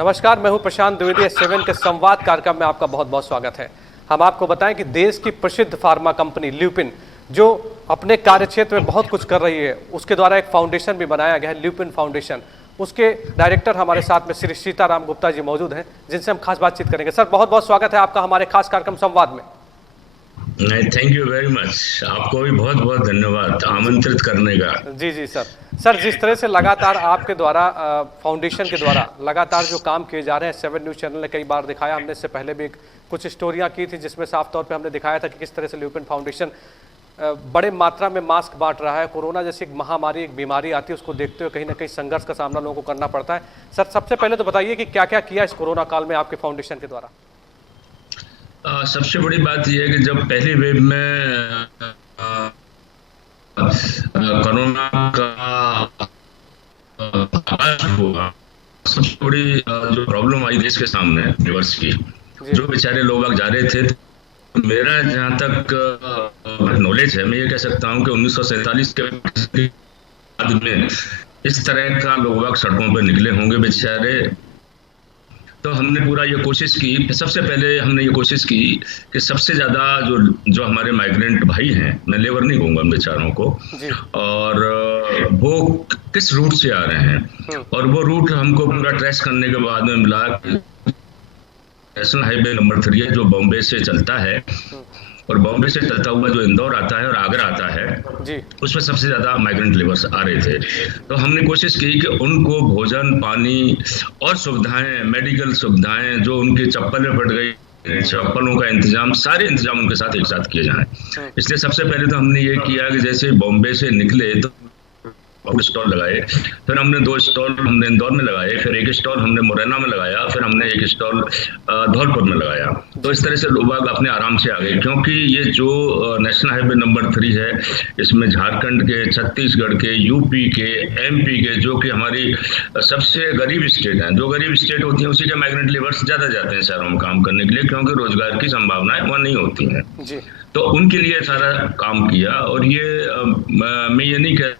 नमस्कार, मैं हूं प्रशांत द्विवेदी। S7 के संवाद कार्यक्रम में आपका बहुत बहुत स्वागत है। हम आपको बताएं कि देश की प्रसिद्ध फार्मा कंपनी ल्यूपिन, जो अपने कार्यक्षेत्र में बहुत कुछ कर रही है, उसके द्वारा एक फाउंडेशन भी बनाया गया है, ल्यूपिन फाउंडेशन। उसके डायरेक्टर हमारे साथ में श्री सीताराम गुप्ता जी मौजूद हैं, जिनसे हम खास बातचीत करेंगे। सर, बहुत बहुत स्वागत है आपका हमारे खास कार्यक्रम संवाद में। Thank you very much. आपको भी बहुत बहुत धन्यवाद आमंत्रित करने का। जी जी सर, जिस तरह से लगातार आपके द्वारा फाउंडेशन के द्वारा लगातार जो काम किए जा रहे हैं, 7 न्यूज़ चैनल ने कई बार दिखाया, हमने इससे पहले भी कुछ स्टोरियां की थी जिसमें साफ तौर पे हमने दिखाया था कि किस तरह से ल्यूपिन फाउंडेशन बड़े मात्रा में मास्क बांट रहा है। कोरोना जैसी एक महामारी, एक बीमारी आती है, उसको देखते हुए कहीं ना कहीं संघर्ष का सामना लोगों को करना पड़ता है। सर, सबसे पहले तो बताइए कि क्या क्या किया इस कोरोना काल में आपके फाउंडेशन के द्वारा। सबसे बड़ी बात यह है कि जब पहली वेव में कोरोना का आगाज हुआ, सबसे बड़ी जो प्रॉब्लम आई देश के सामने वर्ष की, जो बेचारे लोग जा रहे थे, मेरा जहाँ तक नॉलेज है, मैं ये कह सकता हूँ कि 1947 के बाद में इस तरह का लोग सड़कों पर निकले होंगे बेचारे। तो हमने पूरा ये कोशिश की, सबसे पहले हमने ये कोशिश की कि सबसे ज़्यादा जो हमारे माइग्रेंट भाई हैं, मैं लेबर नहीं कहूँगा उन बेचारों को, और वो किस रूट से आ रहे हैं, और वो रूट हमको पूरा ट्रेस करने के बाद में मिला नेशनल हाईवे नंबर 3 है, जो बॉम्बे से चलता है, और बॉम्बे से चलता हुआ जो इंदौर आता है और आगरा आता है जी, उसमें सबसे ज़्यादा माइग्रेंट लेबर्स आ रहे थे। तो हमने कोशिश की कि उनको भोजन, पानी और सुविधाएं, मेडिकल सुविधाएं, जो उनकी चप्पलें फट गई, चप्पलों का इंतजाम, सारे इंतजाम उनके साथ एक साथ किए जाएं। इसलिए सबसे पहले तो हमने ये किया कि जैसे बॉम्बे से निकले तो स्टॉल लगाए, फिर हमने 2 स्टॉल हमने इंदौर में लगाए, फिर 1 स्टॉल हमने मुरैना में लगाया, फिर हमने 1 स्टॉल धौलपुर में लगाया। तो इस तरह से लोग अपने आराम से आ गए, क्योंकि ये जो नेशनल हाईवे नंबर 3 है, इसमें झारखंड के, छत्तीसगढ़ के, यूपी के, एमपी के, जो कि हमारी सबसे गरीब स्टेट हैं, जो गरीब स्टेट होती हैं उसी के माइग्रेंट लेबर्स ज़्यादा जाते हैं शहरों में काम करने के लिए, क्योंकि रोजगार की संभावनाएं वहाँ नहीं होती हैं। तो उनके लिए सारा काम किया, और ये मैं ये नहीं कह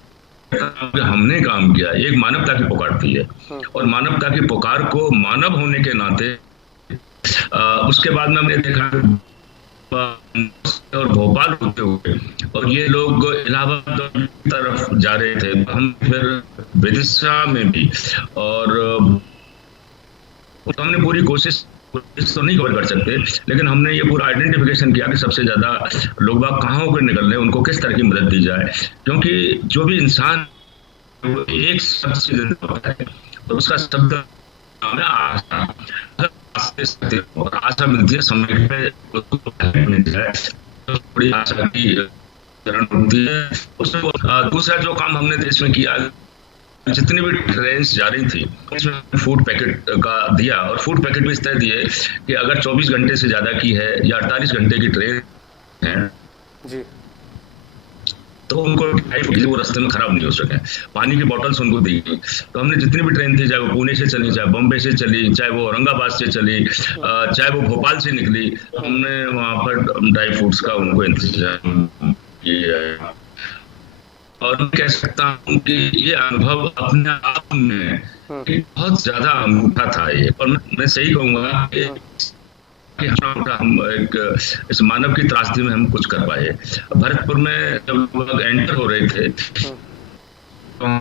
हमने काम किया, एक मानवता की पुकार थी है, और मानवता की पुकार को मानव होने के नाते उसके बाद में हमने देखा और भोपाल होते हुए और ये लोग इलाहाबाद तरफ जा रहे थे, हम फिर विदिशा में भी, और हमने पूरी कोशिश तो नहीं कवर कर सकते, लेकिन हमने ये पूरा आइडेंटिफिकेशन किया कि सबसे ज्यादा लोग बाग कहाँ होकर निकल रहे हैं, उनको किस तरह की मदद दी जाए। क्योंकि जो भी इंसान एक शब्द से जिंदा होता है, तो उसका शब्द आशा, और आशा मिलती है समय पे, बड़ी आशा की होती है उसमें। दूसरा जो काम हमने देश में किया, जितनी भी ट्रेन जा रही थी उसमें फूड पैकेट का दिया, और फूड पैकेट भी इस तरह दिए कि अगर 24 घंटे से ज्यादा की है या 48 घंटे की ट्रेन है जी, तो उनको वो रास्ते में खराब नहीं हो सके, पानी की बोतल्स उनको दी। तो हमने जितनी भी ट्रेन थी, चाहे वो पुणे से चली, चाहे बॉम्बे से चली, चाहे वो औरंगाबाद से चली, चाहे वो भोपाल से निकली, हमने वहाँ पर ड्राई फ्रूट्स का उनको इंतजाम किया। और मैं कह सकता हूँ कि ये अनुभव अपने आप में बहुत ज्यादा अनूठा था ये, और मैं सही कहूँगा कि हम एक इस मानव की त्रासदी में हम कुछ कर पाए। भरतपुर में जब लोग एंटर हो रहे थे तो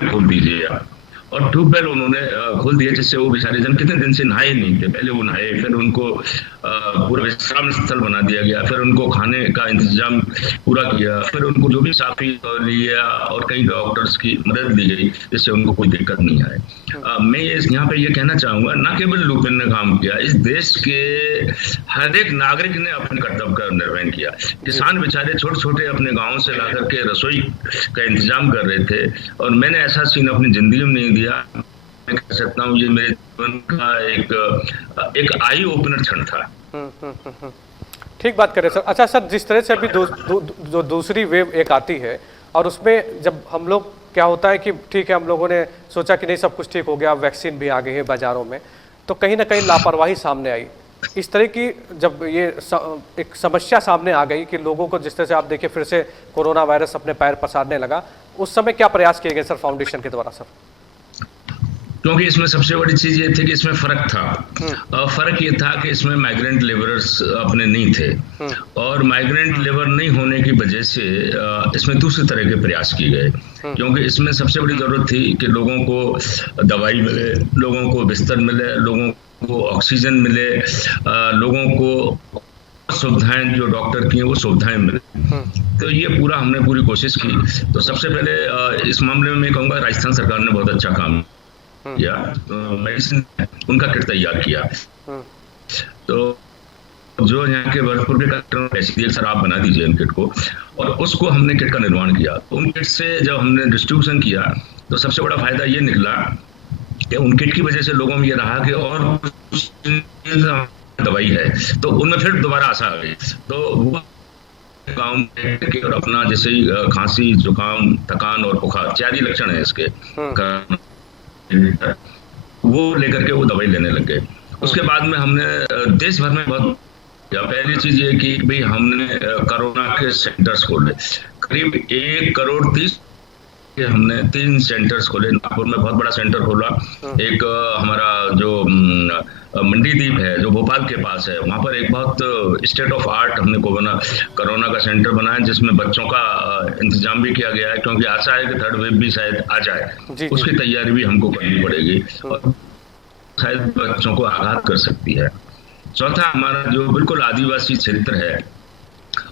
खोल दीजिए आप, और ट्यूबवेल उन्होंने खोल दिए, जिससे वो बेचारे जन कितने दिन से नहाए नहीं थे, पहले वो नहाए, फिर उनको पूरा विश्राम स्थल बना दिया गया, फिर उनको खाने का इंतजाम पूरा किया, फिर उनको जो भी साफी लिया, और कई डॉक्टर्स की मदद दी गई, जिससे उनको कोई दिक्कत नहीं आए। मैं यहाँ पे ये कहना चाहूँगा, न केवल ल्यूपिन ने काम किया, इस देश के हर एक नागरिक ने अपने कर्तव्य का निर्वहन किया। किसान बेचारे छोटे छोटे अपने गाँव से ला करके रसोई का इंतजाम कर रहे थे, और मैंने ऐसा सीन अपनी जिंदगी में नहीं दिया। मैं कह सकता हूँ ये मेरे जीवन का एक आई ओपनर क्षण था। ठीक बात करें सर। अच्छा सर, जिस तरह से अभी जो दूसरी वेव एक आती है, और उसमें जब हम लोग क्या होता है कि ठीक है, हम लोगों ने सोचा कि नहीं सब कुछ ठीक हो गया, वैक्सीन भी आ गई है बाजारों में, तो कहीं ना कहीं लापरवाही सामने आई। इस तरह की जब ये एक समस्या सामने आ गई कि लोगों को, जिस तरह से आप देखिए फिर से कोरोना वायरस अपने पैर पसारने लगा, उस समय क्या प्रयास किए गए सर फाउंडेशन के द्वारा? सर क्योंकि इसमें सबसे बड़ी चीज ये थी कि इसमें फर्क था। फर्क ये था कि इसमें माइग्रेंट लेबरर्स अपने नहीं थे, और माइग्रेंट लेबर नहीं होने की वजह से इसमें दूसरे तरह के प्रयास किए गए। क्योंकि इसमें सबसे बड़ी जरूरत थी कि लोगों को दवाई मिले, लोगों को बिस्तर मिले, लोगों को ऑक्सीजन मिले, लोगों को सुविधाएं जो डॉक्टर की हैं वो सुविधाएं मिले। तो ये पूरा हमने पूरी कोशिश की। तो सबसे पहले इस मामले में मैं कहूँगा राजस्थान सरकार ने बहुत अच्छा काम किया। मेडिसिन उनका किट तैयार किया। तो जो यहाँ के बर्फपुर के डॉक्टर ऐसी दिए, सर आप बना दीजिए इन किट को, और उसको हमने किट का निर्माण किया। उन किट से जब हमने डिस्ट्रीब्यूशन किया तो सबसे बड़ा फायदा ये निकला कि उन किट की वजह से लोगों में ये रहा कि और दवाई है, तो उनमें फिर दोबारा आशा आ गई। तो वो गाँव में और अपना जैसे ही खांसी, जुकाम, थकान और बुखार इत्यादि लक्षण है इसके, वो लेकर के वो दवाई लेने लग गए। उसके बाद में हमने देश भर में बहुत, पहली चीज ये कि भाई हमने कोरोना के सेंटर्स खोले, करीब 1,30,00,000 के हमने 3 सेंटर्स खोले। नागपुर में बहुत बड़ा सेंटर खोला, एक हमारा जो मंडी द्वीप है जो भोपाल के पास है, वहाँ पर एक बहुत स्टेट ऑफ आर्ट हमने कोरोना का सेंटर बनाया, जिसमें बच्चों का इंतजाम भी किया गया है, क्योंकि आशा है कि थर्ड वेव भी शायद आ जाए। उसकी तैयारी भी हमको करनी पड़ेगी और शायद बच्चों को आघात कर सकती है। चौथा, हमारा जो बिल्कुल आदिवासी क्षेत्र है,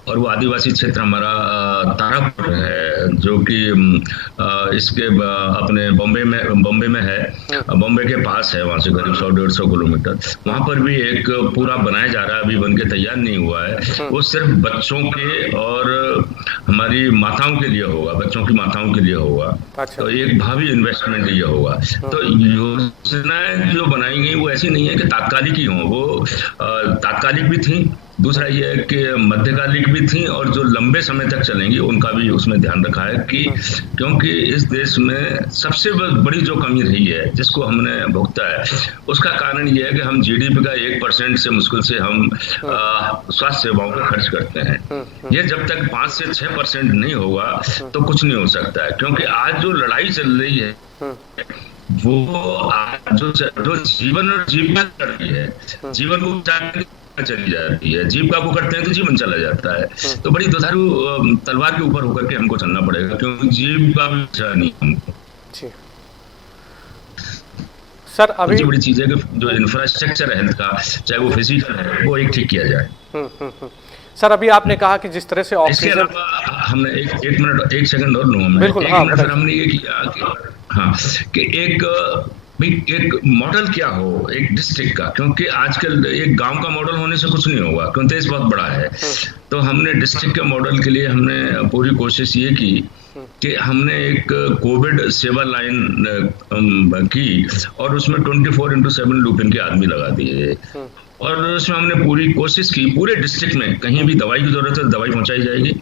और वो आदिवासी क्षेत्र हमारा तारापुर है, जो कि इसके अपने बॉम्बे में है, बॉम्बे के पास है, वहाँ से करीब 100-150 किलोमीटर। वहाँ पर भी एक पूरा बनाया जा रहा है, अभी बन के तैयार नहीं हुआ है। वो सिर्फ बच्चों के और हमारी माताओं के लिए होगा, बच्चों की माताओं के लिए होगा। तो एक भावी इन्वेस्टमेंट ये होगा। तो योजनाएं जो बनाई गई वो ऐसी नहीं है कि तात्कालिक ही हों, वो तात्कालिक भी थी, दूसरा ये है कि मध्यकालिक भी थी, और जो लंबे समय तक चलेंगी उनका भी उसमें ध्यान रखा है कि क्योंकि इस देश में सबसे बड़ी जो कमी रही है जिसको हमने भुगता है, उसका कारण ये है कि हम जीडीपी का 1% से मुश्किल से हम स्वास्थ्य सेवाओं पर खर्च करते हैं। ये जब तक 5 से 6% नहीं होगा तो कुछ नहीं हो सकता है। क्योंकि आज जो लड़ाई चल रही है वो जो जीवन और जीविका लड़ रही है, जीवन को चली जाती है, जीविका को करते हैं तो जीवन चला जाता है। तो बड़ी दुधारू तलवार के ऊपर होकर के हमको चलना पड़ेगा, क्योंकि जीविका भी नहीं हमको। सर अभी सबसे बड़ी चीज है कि जो इंफ्रास्ट्रक्चर है हेल्थ का, चाहे वो फिजिकल है, वो एक ठीक किया जाए। सर अभी आपने कहा कि जिस तरह से ऑक्सीजन, हमने एक सेकंड और लूंगा मैं, बिल्कुल, हाँ, फिर हमने ये किया कि एक मॉडल क्या हो एक डिस्ट्रिक्ट का, क्योंकि आजकल एक गांव का मॉडल होने से कुछ नहीं होगा, क्योंकि देश बहुत बड़ा है। तो हमने डिस्ट्रिक्ट के मॉडल के लिए हमने पूरी कोशिश ये की कि हमने एक कोविड सेवा लाइन की, और उसमें 24/7 लूपिन के आदमी लगा दिए, और उसमें हमने पूरी कोशिश की पूरे डिस्ट्रिक्ट में कहीं भी दवाई की जरूरत है तो दवाई पहुंचाई जाएगी,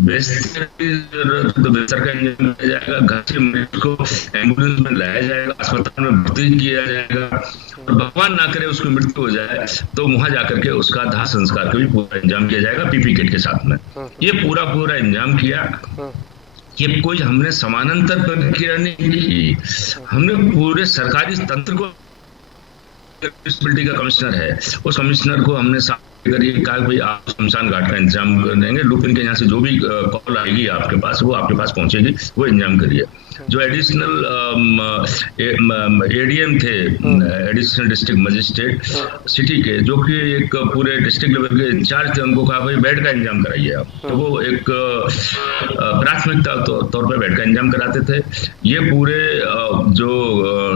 बिस्तर की जरूरत है तो बिस्तर का इंतजाम किया जाएगा, घर से मरीज को एम्बुलेंस में लाया जाएगा, अस्पताल में भर्ती किया जाएगा, और भगवान ना करे उसकी मृत्यु हो जाए तो वहां जाकर के उसका दाह संस्कार का भी पूरा इंतजाम किया जाएगा पीपी किट के साथ में। ये पूरा इंतजाम किया। ये कोई हमने समानांतर प्रक्रिया नहीं की, हमने पूरे सरकारी तंत्र को, म्युनिसिपैलिटी का कमिश्नर है, उस कमिश्नर को हमने कहा भाई आप शमशान घाट का इंतजाम कर देंगे, लूपिन के यहाँ से जो भी कॉल आएगी आपके पास वो आपके पास पहुंचेगी, वो इंतजाम करिए। जो एडिशनल एडीएम थे, एडिशनल डिस्ट्रिक्ट मजिस्ट्रेट सिटी के, जो कि एक पूरे डिस्ट्रिक्ट लेवल के इंचार्ज थे, उनको कहा भाई बेड का इंतजाम कराइए आप। तो वो एक प्राथमिकता तौर पर बेड का इंतजाम कराते थे। ये पूरे जो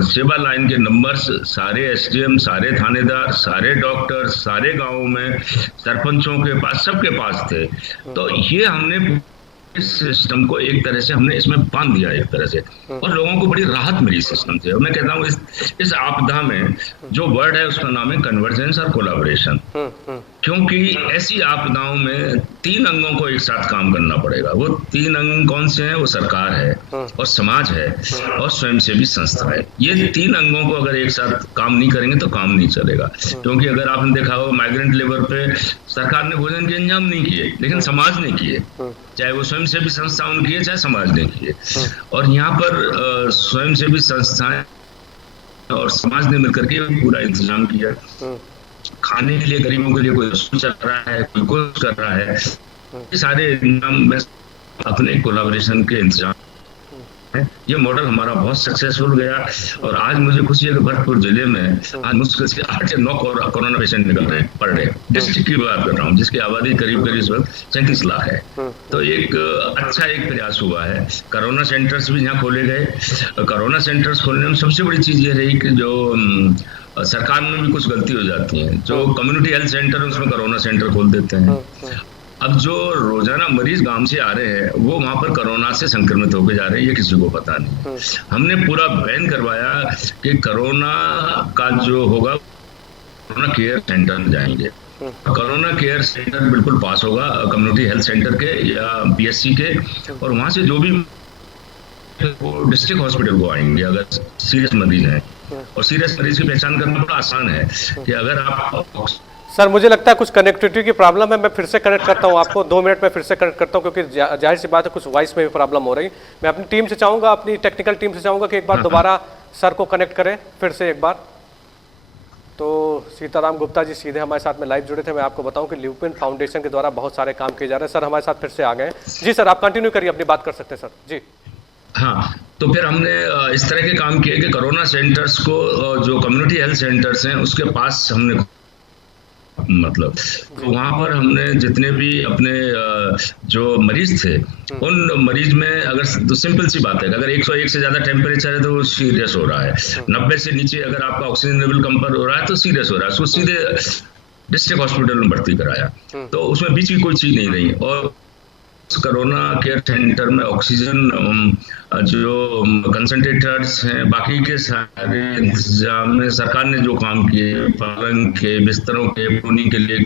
सेवा लाइन के नंबर्स सारे एसडीएम, सारे थानेदार, सारे डॉक्टर, सारे गाँवों में सरपंचों के पास, सबके पास थे। तो ये हमने इस सिस्टम को एक तरह से हमने इसमें बांध दिया एक तरह से, और लोगों को बड़ी राहत मिली सिस्टम से। और मैं कहता हूँ इस आपदा में जो वर्ड है उसका नाम है कन्वर्जेंस और कोलैबोरेशन, क्योंकि ऐसी आपदाओं में 3 अंगों को एक साथ काम करना पड़ेगा। वो 3 अंग कौन से हैं? वो सरकार है और समाज है और स्वयंसेवी संस्था है। ये 3 अंगों को अगर एक साथ काम नहीं करेंगे तो काम नहीं चलेगा। क्योंकि अगर आपने देखा हो माइग्रेंट लेबर पे सरकार ने भोजन के इंतजाम नहीं किए, लेकिन समाज ने किए, चाहे वो स्वयंसेवी संस्थाओं ने किए चाहे समाज ने किए। और यहाँ पर स्वयंसेवी संस्थाएं और समाज ने मिलकर के पूरा इंतजाम किया। खाने के लिए गरीबों के लिए कोई रसोई चल रहा है, कोई कुछ कर रहा है, ये सारे इंतजाम में अपने कोलैबोरेशन के इंतजाम है। ये मॉडल हमारा बहुत सक्सेसफुल गया और आज मुझे खुशी है कि भरतपुर जिले में आज मुश्किल से 8 से 9 कोरोना पेशेंट निकल रहे हैं पर डे। डिस्ट्रिक्ट की बात कर रहा हूँ जिसकी आबादी करीब इस वक्त 37 लाख है। तो एक अच्छा एक प्रयास हुआ है। कोरोना सेंटर्स भी यहाँ खोले गए। कोरोना सेंटर्स खोलने में सबसे बड़ी चीज ये रही कि जो सरकार में भी कुछ गलती हो जाती है, जो कम्युनिटी हेल्थ सेंटर है उसमें कोरोना सेंटर खोल देते हैं। अब जो रोजाना मरीज गांव से आ रहे हैं वो वहां पर कोरोना से संक्रमित होकर जा रहे हैं, ये किसी को पता नहीं। हमने पूरा बैन करवाया कि कोरोना का जो होगा कोरोना केयर सेंटर में जाएंगे। कोरोना केयर सेंटर बिल्कुल पास होगा कम्युनिटी हेल्थ सेंटर के या पीएचसी के, और वहां से जो भी वो डिस्ट्रिक्ट हॉस्पिटल को आएंगे अगर सीरियस मरीज है। और सीरियस मरीज की पहचान करना बड़ा आसान है कि अगर आप सर मुझे लगता है कुछ कनेक्टिविटी की प्रॉब्लम है, मैं फिर से कनेक्ट करता हूं आपको 2 मिनट में फिर से कनेक्ट करता हूं क्योंकि जाहिर सी बात है कुछ वॉइस में भी प्रॉब्लम हो रही। मैं अपनी टीम से चाहूंगा, अपनी टेक्निकल टीम से चाहूंगा कि एक बार दोबारा सर को कनेक्ट करें फिर से एक बार। तो सीताराम गुप्ता जी सीधे हमारे साथ में लाइव जुड़े थे। मैं आपको बताऊं कि ल्यूपिन फाउंडेशन के द्वारा बहुत सारे काम किए जा रहे हैं। सर हमारे साथ फिर से आ गए। जी सर आप कंटिन्यू करिए, अपनी बात कर सकते हैं सर जी। हाँ, तो फिर हमने इस तरह के काम किए कि कोरोना सेंटर्स को जो कम्युनिटी हेल्थ सेंटर्स हैं उसके पास हमने मतलब तो वहां पर हमने जितने भी अपने जो मरीज थे उन मरीज में अगर तो सिंपल सी बात है कि अगर 101 से ज्यादा टेम्परेचर है तो वो सीरियस हो रहा है, 90 से नीचे अगर आपका ऑक्सीजन लेवल कम पर हो रहा है तो सीरियस हो रहा है, उसको सीधे डिस्ट्रिक्ट हॉस्पिटल में भर्ती कराया। तो उसमें बीच की कोई चीज नहीं रही। और कोरोना केयर सेंटर में ऑक्सीजन जो कंसंट्रेटर्स हैं, बाकी के सारे इंतजाम में सरकार ने जो काम किए, पलंग के, बिस्तरों के, प्रोनी के लिए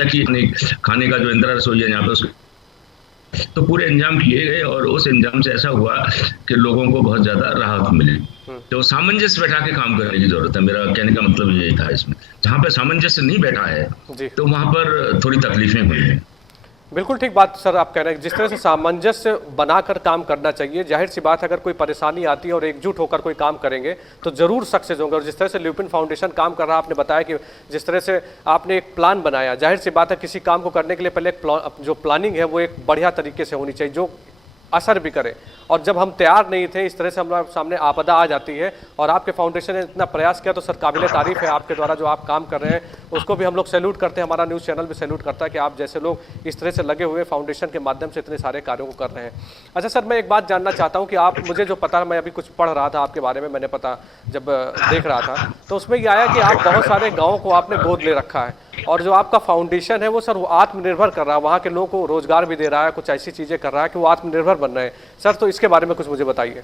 तकिए, खाने का जो इंदिरा रसोई है यहाँ पे उसके तो पूरे इंतजाम किए गए। और उस इंतजाम से ऐसा हुआ कि लोगों को बहुत ज्यादा राहत मिली। तो सामंजस्य बैठा के काम करने की जरूरत है, मेरा कहने का मतलब यही था। इसमें जहाँ पे सामंजस्य नहीं बैठा है तो वहां पर थोड़ी तकलीफें हुई हैं। बिल्कुल ठीक बात सर आप कह रहे हैं। जिस तरह से सामंजस्य बनाकर काम करना चाहिए, जाहिर सी बात है अगर कोई परेशानी आती है और एकजुट होकर कोई काम करेंगे तो जरूर सक्सेस होंगे। और जिस तरह से ल्यूपिन फाउंडेशन काम कर रहा है, आपने बताया कि जिस तरह से आपने एक प्लान बनाया, जाहिर सी बात है किसी काम को करने के लिए पहले जो प्लानिंग है वो एक बढ़िया तरीके से होनी चाहिए जो असर भी करे। और जब हम तैयार नहीं थे, इस तरह से हमारे सामने आपदा आ जाती है और आपके फाउंडेशन ने इतना प्रयास किया तो सर काबिले तारीफ है आपके द्वारा जो आप काम कर रहे हैं, उसको भी हम लोग सैल्यूट करते हैं। हमारा न्यूज़ चैनल भी सैल्यूट करता है कि आप जैसे लोग इस तरह से लगे हुए फाउंडेशन के माध्यम से इतने सारे कार्यों को कर रहे हैं। अच्छा सर मैं एक बात जानना चाहता हूँ कि आप मुझे जो पता, मैं अभी कुछ पढ़ रहा था आपके बारे में, मैंने पता जब देख रहा था तो उसमें ये आया कि आप बहुत सारे गाँव को आपने गोद ले रखा है और जो आपका फाउंडेशन है वो सर वो आत्मनिर्भर कर रहा है, वहाँ के लोगों को रोजगार भी दे रहा है, कुछ ऐसी चीजें कर रहा है कि वो आत्मनिर्भर बन रहे हैं। सर तो इसके बारे में कुछ मुझे बताइए।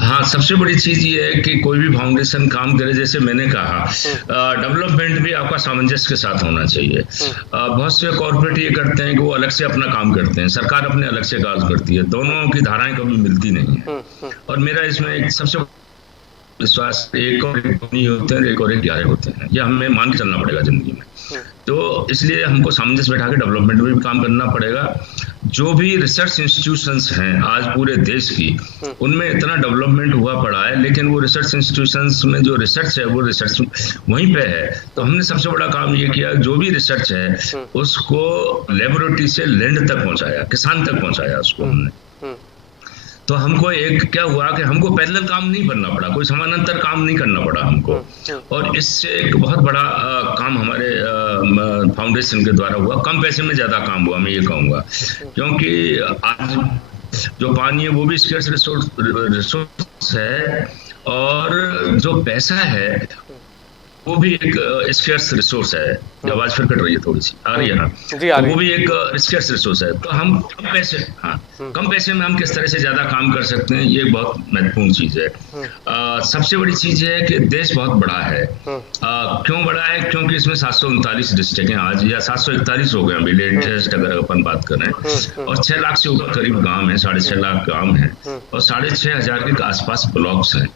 हाँ, सबसे बड़ी चीज ये है कि कोई भी फाउंडेशन काम करे, जैसे मैंने कहा डेवलपमेंट भी आपका सामंजस्य के साथ होना चाहिए। बहुत से कॉर्पोरेट ये करते हैं कि वो अलग से अपना काम करते हैं, सरकार अपने अलग से काम करती है, दोनों की धाराएं कभी मिलती नहीं है। और मेरा इसमें एक सबसे विश्वास, एक और एक नहीं होते हैं, एक और एक 11 होते हैं, ये हमें मान के चलना पड़ेगा जिंदगी में। तो इसलिए हमको सामंजस्य बैठा के डेवलपमेंट में भी काम करना पड़ेगा। जो भी रिसर्च इंस्टीट्यूशंस हैं आज पूरे देश की, उनमें इतना डेवलपमेंट हुआ पड़ा है, लेकिन वो रिसर्च इंस्टीट्यूशंस में जो रिसर्च है वो रिसर्च वहीं पे है। तो हमने सबसे बड़ा काम ये किया, जो भी रिसर्च है उसको लेबोरेटरी से लैंड तक पहुंचाया, किसान तक पहुंचाया उसको हमने। तो हमको एक क्या हुआ कि हमको पैरेलल काम नहीं करना पड़ा, कोई समानांतर काम नहीं करना पड़ा हमको। और इससे एक बहुत बड़ा काम हमारे फाउंडेशन के द्वारा हुआ, कम पैसे में ज्यादा काम हुआ, मैं ये कहूँगा। क्योंकि आज जो पानी है वो भी स्केर्स रिसोर्स है और जो पैसा है वो भी एक स्केर्स रिसोर्स है। आवाज फिर कट रही है थोड़ी सी, आ रही है ना? तो वो भी एक स्केर्स रिसोर्स है। तो हम कम पैसे में हम किस तरह से ज्यादा काम कर सकते हैं, ये बहुत महत्वपूर्ण चीज है। सबसे बड़ी चीज है कि देश बहुत बड़ा है। क्यों बड़ा है? क्योंकि इसमें 739 डिस्ट्रिक्ट हैं आज, या 741 हो गए अभी लेटेस्ट अगर अपन बात करें। और 6 लाख से ऊपर करीब गांव है, 6.5 लाख गांव है और 6,500 के आसपास ब्लॉक्स हैं।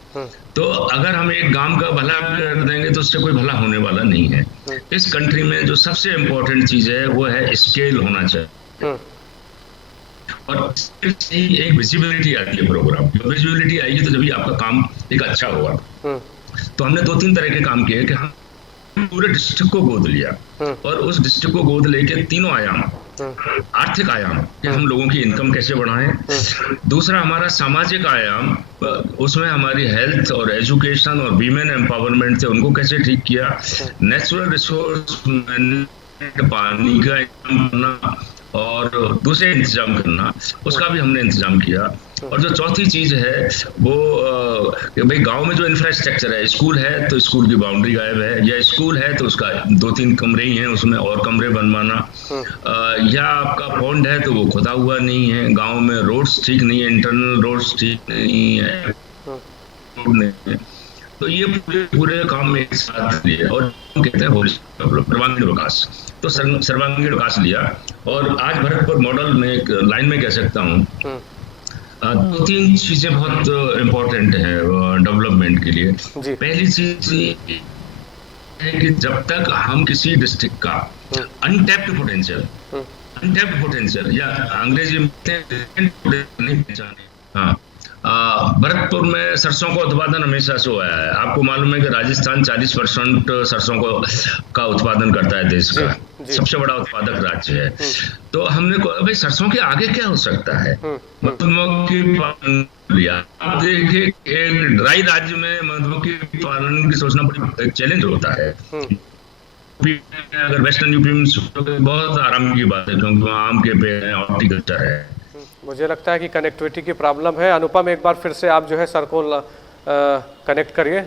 तो अगर हम एक गांव का भला कर देंगे तो उससे कोई भला होने वाला नहीं है। इस कंट्री में जो सबसे इम्पोर्टेंट चीज है वो है स्केल होना चाहिए और एक विजिबिलिटी आती है प्रोग्राम। विजिबिलिटी आएगी तो जब आपका काम एक अच्छा हुआ। हम्म। तो हमने 2-3 तरह के काम किए कि हम पूरे डिस्ट्रिक्ट को गोद लिया, हम्म। और उस डिस्ट्रिक्ट को गोद लेके तीनों आयाम, हम्म। आर्थिक आयाम कि हम लोगों की इनकम कैसे बढ़ाएं, दूसरा हमारा सामाजिक आयाम, उसमें हमारी हेल्थ और एजुकेशन और वीमेन एम्पावरमेंट थे, उनको कैसे ठीक किया, नेचुरल रिसोर्स मैनेजमेंट, पानी का इंतजाम करना और दूसरे इंतजाम करना, उसका भी हमने इंतजाम किया। और जो चौथी चीज है वो कि भाई गांव में जो इंफ्रास्ट्रक्चर है, स्कूल है तो स्कूल की बाउंड्री गायब है, या स्कूल है तो उसका 2-3 कमरे ही हैं, उसमें और कमरे बनवाना, या आपका पॉन्ड है तो वो खुदा हुआ नहीं है, गांव में रोड्स ठीक नहीं है, इंटरनल रोड्स ठीक नहीं है, नहीं है। तो ये पूरे पूरे काम में एक साथ लिए, और कहते हैं सर्वांगीण विकास। तो सर्वांगीण विकास लिया, और आज भरतपुर मॉडल में एक लाइन में कह सकता हूँ 2-3 चीजें बहुत इम्पोर्टेंट है डेवलपमेंट के लिए। पहली चीज है कि जब तक हम किसी डिस्ट्रिक्ट का अनटैप्ड पोटेंशियल या अंग्रेजी में नहीं पहचाने, हाँ, भरतपुर में सरसों का उत्पादन हमेशा से आया है। आपको मालूम है कि राजस्थान 40% सरसों का उत्पादन करता है देश का, सबसे बड़ा उत्पादक राज्य है। तो हमने कहा भाई सरसों के आगे क्या हो सकता है, मधुमक्खी पालन लिया। आप देखिए एक ड्राई राज्य में मधुमक्खी पालन की सोचना बड़ी चैलेंज होता है। अगर वेस्टर्न यूपी में बहुत आराम की बात है, क्योंकि वहाँ आम के पेड़ है, हॉर्टिकल्चर है। मुझे लगता है कि कनेक्टिविटी की प्रॉब्लम है। अनुपम, एक बार फिर से आप जो है सर को कनेक्ट करिए।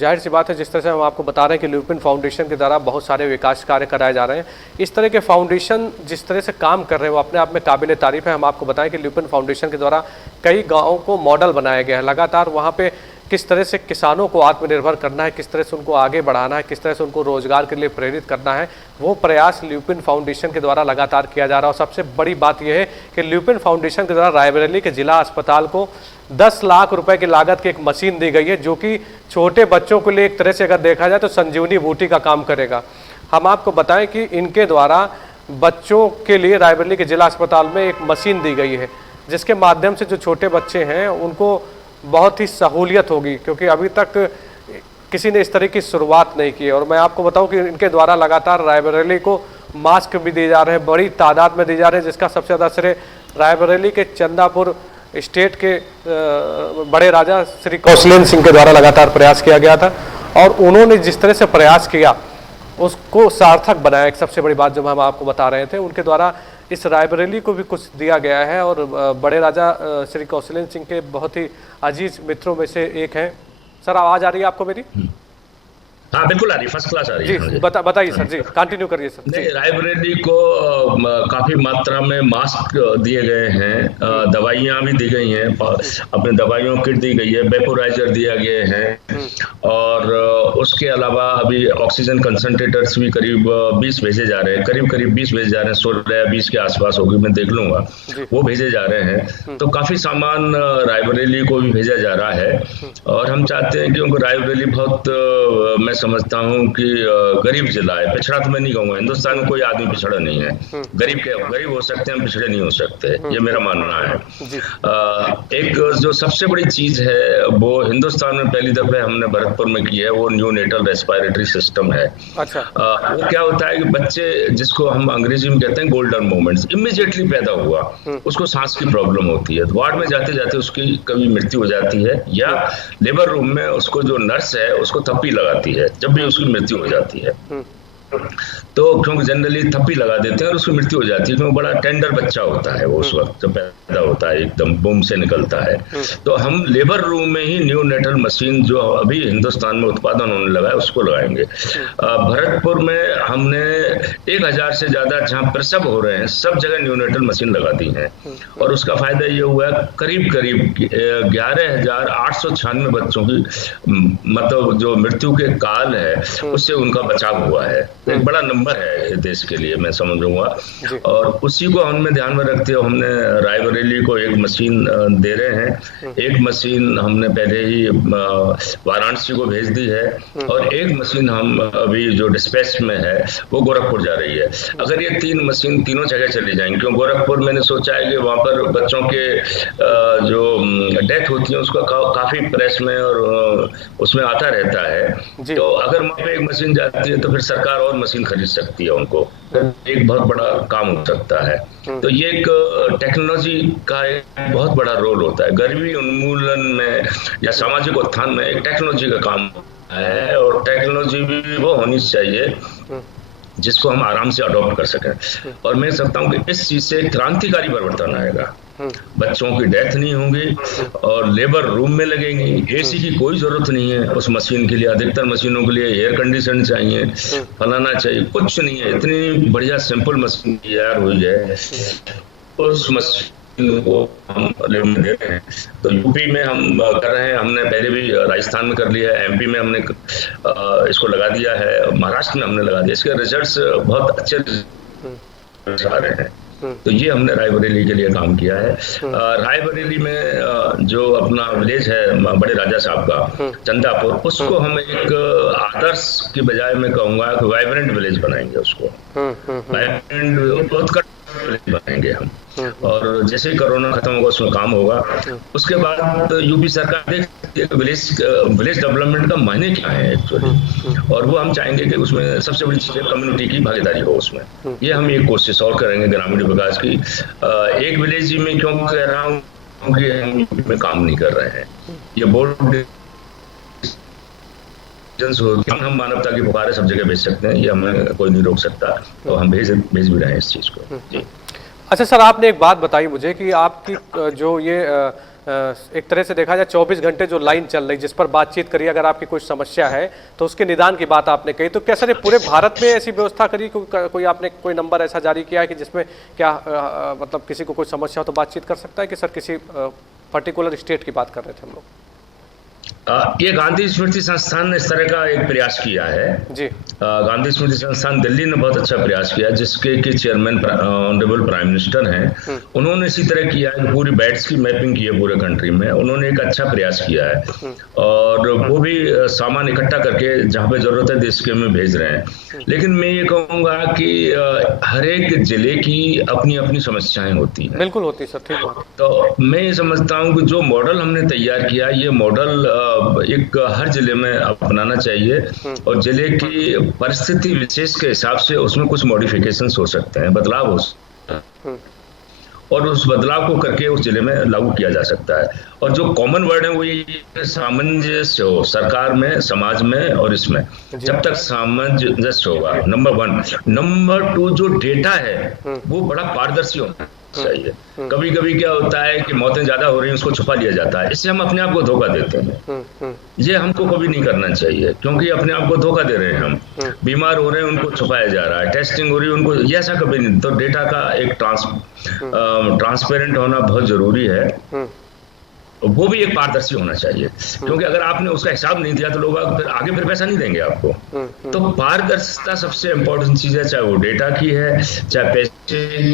जाहिर सी बात है, जिस तरह से हम आपको बता रहे हैं कि ल्यूपिन फाउंडेशन के द्वारा बहुत सारे विकास कार्य कराए जा रहे हैं, इस तरह के फाउंडेशन जिस तरह से काम कर रहे हैं वो अपने आप में काबिल तारीफ है। हम आपको बताएं कि ल्यूपिन फाउंडेशन के द्वारा कई गाँवों को मॉडल बनाया गया है। लगातार वहाँ पे किस तरह से किसानों को आत्मनिर्भर करना है, किस तरह से उनको आगे बढ़ाना है, किस तरह से उनको रोजगार के लिए प्रेरित करना है, वो प्रयास ल्यूपिन फाउंडेशन के द्वारा लगातार किया जा रहा है। और सबसे बड़ी बात यह है कि ल्यूपिन फाउंडेशन के द्वारा रायबरेली के जिला अस्पताल को 10 लाख रुपए की लागत की एक मशीन दी गई है, जो कि छोटे बच्चों के लिए एक तरह से अगर देखा जाए तो संजीवनी बूटी का काम करेगा। हम आपको बताएं कि इनके द्वारा बच्चों के लिए रायबरेली के जिला अस्पताल में एक मशीन दी गई है, जिसके माध्यम से जो छोटे बच्चे हैं उनको बहुत ही सहूलियत होगी, क्योंकि अभी तक किसी ने इस तरह की शुरुआत नहीं की है। और मैं आपको बताऊं कि इनके द्वारा लगातार रायबरेली को मास्क भी दिए जा रहे हैं, बड़ी तादाद में दिए जा रहे हैं, जिसका सबसे ज़्यादा श्रेय रायबरेली के चंदापुर स्टेट के बड़े राजा श्री कौशलेंद्र सिंह के द्वारा लगातार प्रयास किया गया था। और उन्होंने जिस तरह से प्रयास किया उसको सार्थक बनाया। एक सबसे बड़ी बात जो हम आपको बता रहे थे, उनके द्वारा इस रायबरेली को भी कुछ दिया गया है। और बड़े राजा श्री कौशलेंद्र सिंह के बहुत ही अजीज मित्रों में से एक हैं। सर आवाज़ आ रही है आपको मेरी? हाँ बिल्कुल आ रही, फर्स्ट क्लास आ रही है। जी बताइए सर, जी कंटिन्यू करिए सर। नहीं, रायबरेली को काफी मात्रा में मास्क दिए गए हैं, दवाइयाँ भी दी गई हैं, अपने दवाइयों किट दी गई है, वेपोराइजर दिया गया है, और उसके अलावा अभी ऑक्सीजन कंसंट्रेटर्स भी करीब 20 भेजे जा रहे हैं, करीब 20 भेजे जा रहे हैं, 16 या 20 के आसपास होगी, मैं देख लूंगा, वो भेजे जा रहे हैं। तो काफी सामान रायबरेली को भी भेजा जा रहा है। और हम चाहते हैं, क्योंकि रायबरेली बहुत मैं समझता हूँ कि गरीब जिला है, पिछड़ा तो मैं नहीं कहूँगा, हिंदुस्तान में कोई आदमी पिछड़ा नहीं है, गरीब हो सकते हैं, हम पिछड़े नहीं हो सकते, ये मेरा मानना है। एक जो सबसे बड़ी चीज है वो हिंदुस्तान में पहली दफे हमने भरतपुर में की है, वो न्यूनेटल रेस्पिरेटरी सिस्टम है। अच्छा। वो क्या होता है कि बच्चे, जिसको हम अंग्रेजी में कहते हैं गोल्डन मोमेंट्स, इमीडिएटली पैदा हुआ, उसको सांस की प्रॉब्लम होती है, वार्ड में जाते जाते उसकी कभी मृत्यु हो जाती है, या लेबर रूम में उसको जो नर्स है उसको थप्पी लगाती है जब भी उसकी मृत्यु हो जाती है। तो क्योंकि जनरली थप्पी लगा देते हैं और उसकी मृत्यु हो जाती है, क्योंकि बड़ा टेंडर बच्चा होता है वो, उस वक्त जब पैदा होता है एकदम बूम से निकलता है। तो हम लेबर रूम में ही न्यूनेटल मशीन जो अभी हिंदुस्तान में उत्पादन होने लगा है उसको लगाएंगे। भरतपुर में हमने 1000 से ज्यादा जहाँ प्रसव हो रहे हैं सब जगह न्यूनेटल मशीन लगा दी है, और उसका फायदा ये हुआ है करीब 11,896 बच्चों की मतलब जो मृत्यु के काल है उससे उनका बचाव हुआ है। एक बड़ा नंबर है देश के लिए, मैं समझूंगा। जी। और उसी को हमने ध्यान में रखते हुए हमने रायबरेली को एक मशीन दे रहे हैं। एक मशीन हमने पहले ही वाराणसी को भेज दी है, और एक मशीन हम अभी जो डिस्पैच में है वो गोरखपुर जा रही है। अगर ये 3 मशीन तीनों जगह चली जाएंगी, क्यों गोरखपुर मैंने सोचा है कि वहाँ पर बच्चों के जो डेथ होती है उसका काफी प्रेस में और उसमें आता रहता है। जी। तो अगर वहाँ पे एक मशीन जाती है तो फिर सरकार और मशीन खरीद सकती है उनको, एक बहुत बड़ा काम हो सकता है। तो ये एक टेक्नोलॉजी का एक बहुत बड़ा रोल होता है गरीबी उन्मूलन में या सामाजिक उत्थान में। एक टेक्नोलॉजी का काम है, और टेक्नोलॉजी भी वो होनी चाहिए जिसको हम आराम से अडॉप्ट कर सकें। और मैं समझता हूँ कि इस चीज से क्रांतिकारी परिवर्तन आएगा। बच्चों की डेथ नहीं होंगी और लेबर रूम में लगेंगी। एसी की कोई जरूरत नहीं है उस मशीन के लिए। अधिकतर मशीनों के लिए एयर कंडीशन चाहिए, फलाना चाहिए, कुछ नहीं है। इतनी बढ़िया सिंपल मशीन तैयार हुई है, उस मशीन को हम लेबर दे रहे हैं। तो यूपी में हम कर रहे हैं, हमने पहले भी राजस्थान में कर लिया है, एमपी में हमने इसको लगा दिया है, महाराष्ट्र में हमने लगा दिया। इसके रिजल्ट्स बहुत अच्छे आ रहे हैं। तो ये हमने रायबरेली के लिए काम किया है। रायबरेली में जो अपना विलेज है बड़े राजा साहब का, चंदापुर, उसको हम एक आदर्श की बजाय मैं कहूंगा कि वाइब्रेंट विलेज बनाएंगे उसको। वाइब्रेंट बनाएंगे हम। और जैसे ही कोरोना खत्म होगा उसमें काम होगा। उसके बाद यूपी सरकार देखती है विलेज डेवलपमेंट का मायने क्या है एक्चुअली, और वो हम चाहेंगे कि उसमें सबसे बड़ी चीज कम्युनिटी की भागीदारी हो उसमें। ये हम एक कोशिश और करेंगे ग्रामीण विकास की। एक विलेज ही में क्यों कह रहा हूँ, क्योंकि हम यूपी में काम नहीं कर रहे हैं। ये बोर्ड हम मानवता की पुकार है, सब जगह भेज सकते हैं, ये हमें कोई नहीं रोक सकता। तो हम भेज भी रहे हैं इस चीज को। जी। अच्छा सर, आपने एक बात बताई मुझे कि आपकी जो ये एक तरह से देखा जाए 24 घंटे जो लाइन चल रही जिस पर बातचीत करिए, अगर आपकी कोई समस्या है तो उसके निदान की बात आपने कही। तो क्या सर ये पूरे भारत में ऐसी व्यवस्था करी, कोई आपने कोई नंबर ऐसा जारी किया है कि जिसमें क्या मतलब किसी को कोई समस्या हो तो बातचीत कर सकता है, कि सर किसी पर्टिकुलर स्टेट की बात कर रहे थे हम लोग? ये गांधी स्मृति संस्थान ने इस तरह का एक प्रयास किया है जी। गांधी स्मृति संस्थान दिल्ली ने बहुत अच्छा प्रयास किया, जिसके कि चेयरमैन ऑनरेबल प्राइम मिनिस्टर हैं। उन्होंने इसी तरह किया है, पूरी बेड्स की मैपिंग की है पूरे कंट्री में। उन्होंने एक अच्छा प्रयास किया है, और वो भी सामान इकट्ठा करके जहाँ पे जरूरत है देश के में भेज रहे हैं। लेकिन मैं ये कहूँगा कि हर एक जिले की अपनी अपनी समस्याएं होती हैं। बिल्कुल होती है सर, ठीक बात। तो मैं ये समझता हूँ कि जो मॉडल हमने तैयार किया, ये मॉडल एक हर जिले में अपनाना चाहिए, और जिले की परिस्थिति विशेष के हिसाब से उसमें कुछ मॉडिफिकेशंस हो सकते हैं, बदलाव हो सकते हैं, और उस बदलाव को करके उस जिले में लागू किया जा सकता है। और जो कॉमन वर्ड है वो ये सामंजस्य हो सरकार में, समाज में और इसमें। जब तक सामंजस्य होगा, नंबर 1। नंबर 2, जो डेटा है वो बड़ा पारदर्शी होना चाहिए। कभी कभी क्या होता है कि मौतें ज्यादा हो रही हैं, उसको छुपा लिया जाता है, इससे हम अपने आप को धोखा देते हैं। ये हमको कभी नहीं करना चाहिए, क्योंकि अपने आप को धोखा दे रहे हैं हम। बीमार हो रहे हैं उनको छुपाया जा रहा है, टेस्टिंग हो रही है उनको, ये ऐसा कभी नहीं। तो डेटा का एक ट्रांसपेरेंट होना बहुत जरूरी है, वो भी एक पारदर्शी होना चाहिए, क्योंकि अगर आपने उसका हिसाब नहीं दिया तो लोग फिर आगे पैसा नहीं देंगे आपको। तो पारदर्शिता सबसे इंपॉर्टेंट चीज है, चाहे वो डेटा की है, चाहे पैसे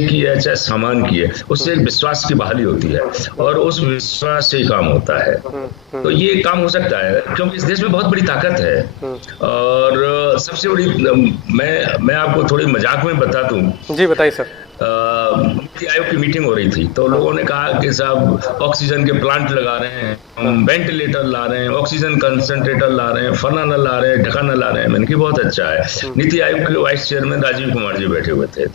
की है, चाहे सामान की है। उससे एक विश्वास की बहाली होती है, और उस विश्वास से ही काम होता है। तो ये काम हो सकता है, क्योंकि इस देश में बहुत बड़ी ताकत है। और सबसे बड़ी मैं आपको थोड़ी मजाक में बता दूं। जी बताइए सर। नीति आयोग की मीटिंग हो रही थी, तो लोगों ने कहा कि साहब ऑक्सीजन के प्लांट लगा रहे हैं, हम वेंटिलेटर ला रहे हैं, ऑक्सीजन कंसंट्रेटर ला रहे हैं, फलाना ला रहे हैं, ढकाना ला रहे हैं। मैंने कहा बहुत अच्छा है। नीति आयोग के वाइस चेयरमैन राजीव कुमार जी बैठे हुए थे।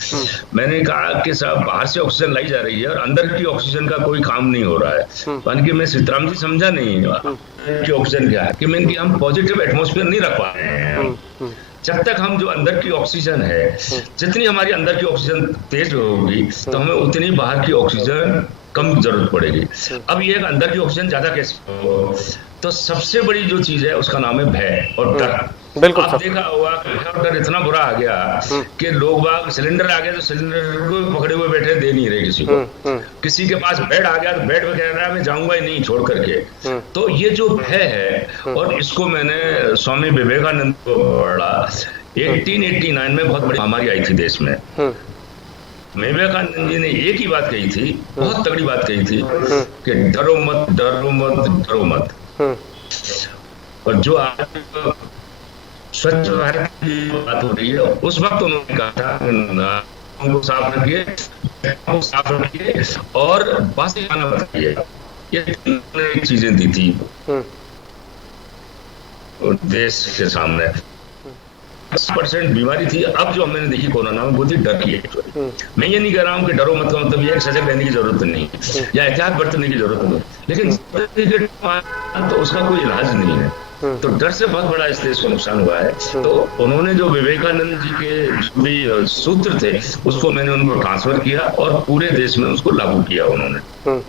मैंने कहा कि साहब बाहर से ऑक्सीजन लाई जा रही है और अंदर की ऑक्सीजन का कोई काम नहीं हो रहा है। यानी कि मैं सीताराम जी समझा नहीं कि ऑक्सीजन क्या है, कि मैंने कि हम पॉजिटिव एटमोस्फेयर नहीं रख पा रहे हैं। जब तक हम जो अंदर की ऑक्सीजन है, जितनी हमारी अंदर की ऑक्सीजन तेज होगी तो हमें उतनी बाहर की ऑक्सीजन कम जरूरत पड़ेगी। अब ये अंदर की ऑक्सीजन ज्यादा कैसे हो? तो सबसे बड़ी जो चीज है उसका नाम है भय और डर। बिल्कुल आप देखा होगा कि डर इतना बुरा आ गया कि लोग बाग सिलेंडर आ गया तो सिलेंडर को पकड़े हुए बैठे, दे नहीं रहे किसी को। किसी के पास बेड आ गया तो बेड पे कह रहा है मैं जाऊंगा ही नहीं छोड़ करके। तो ये जो भय है, और इसको मैंने स्वामी विवेकानंद को पढ़ा 1889 में बहुत बड़ी महामारी आई थी देश में। विवेकानंद जी ने एक ही बात कही थी, बहुत तगड़ी बात कही थी कि डरो मत, डरो मत, डरो मत। और जो आज स्वच्छ भारत की बात हो रही है, उस वक्त उन्होंने कहा था को साफ रखिए, को साफ रखिए और बासी खाना बताइए। ये चीजें दी थी देश के सामने। 10% बीमारी थी। अब जो हमने देखी कोरोना में, वो थी डर की। मैं ये नहीं कह रहा हूँ कि डरो मत का मतलब ये सजग रहने की जरूरत नहीं है या एहतियात बरतने की जरूरत नहीं, लेकिन तो उसका कोई इलाज नहीं है। तो डर से बहुत बड़ा इस देश को नुकसान हुआ है। तो उन्होंने जो विवेकानंद जी के जो भी सूत्र थे, उसको मैंने उनको ट्रांसफर किया और पूरे देश में उसको लागू किया उन्होंने।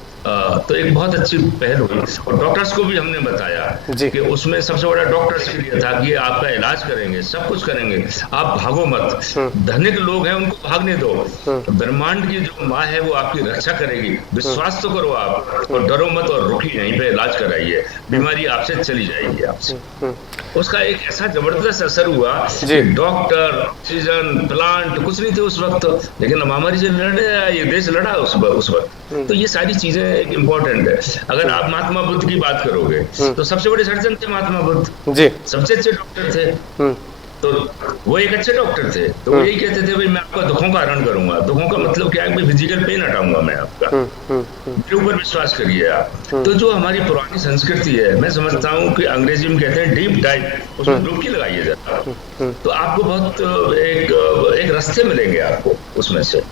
तो एक बहुत अच्छी पहल हुई। और डॉक्टर्स को भी हमने बताया कि उसमें सबसे बड़ा डॉक्टर्स के लिए था कि आपका इलाज करेंगे, सब कुछ करेंगे, आप भागो मत। धनिक लोग हैं उनको भागने दो, ब्रह्मांड की जो माँ है वो आपकी रक्षा करेगी, विश्वास तो करो आप, और डरो मत और रुकिए, यहीं पे इलाज कराइए, बीमारी आपसे चली जाएगी आपसे। उसका एक ऐसा जबरदस्त असर हुआ। डॉक्टर, ऑक्सीजन प्लांट कुछ नहीं थे उस वक्त, लेकिन महामारी से ये देश लड़ा उस वक्त। तो ये सारी चीजें एक इम्पोर्टेंट है। अगर आप महात्मा बुद्ध की बात करोगे तो सबसे बड़े सर्जन थे महात्मा बुद्ध जी, सबसे अच्छे डॉक्टर थे। तो वो एक अच्छे डॉक्टर थे। तो वो यही कहते थे भाई मैं आपका दुखों का हरण करूंगा। दुखों का मतलब क्या है? फिजिकल पेन हटाऊंगा मैं आपका, मेरे ऊपर विश्वास करिए आप। तो जो हमारी पुरानी संस्कृति है, मैं समझता हूँ कि अंग्रेजी में कहते हैं डीप डाइव, उसमें डुबकी लगाइए जाता, तो आपको बहुत एक रास्ते मिलेंगे आपको उसमें से।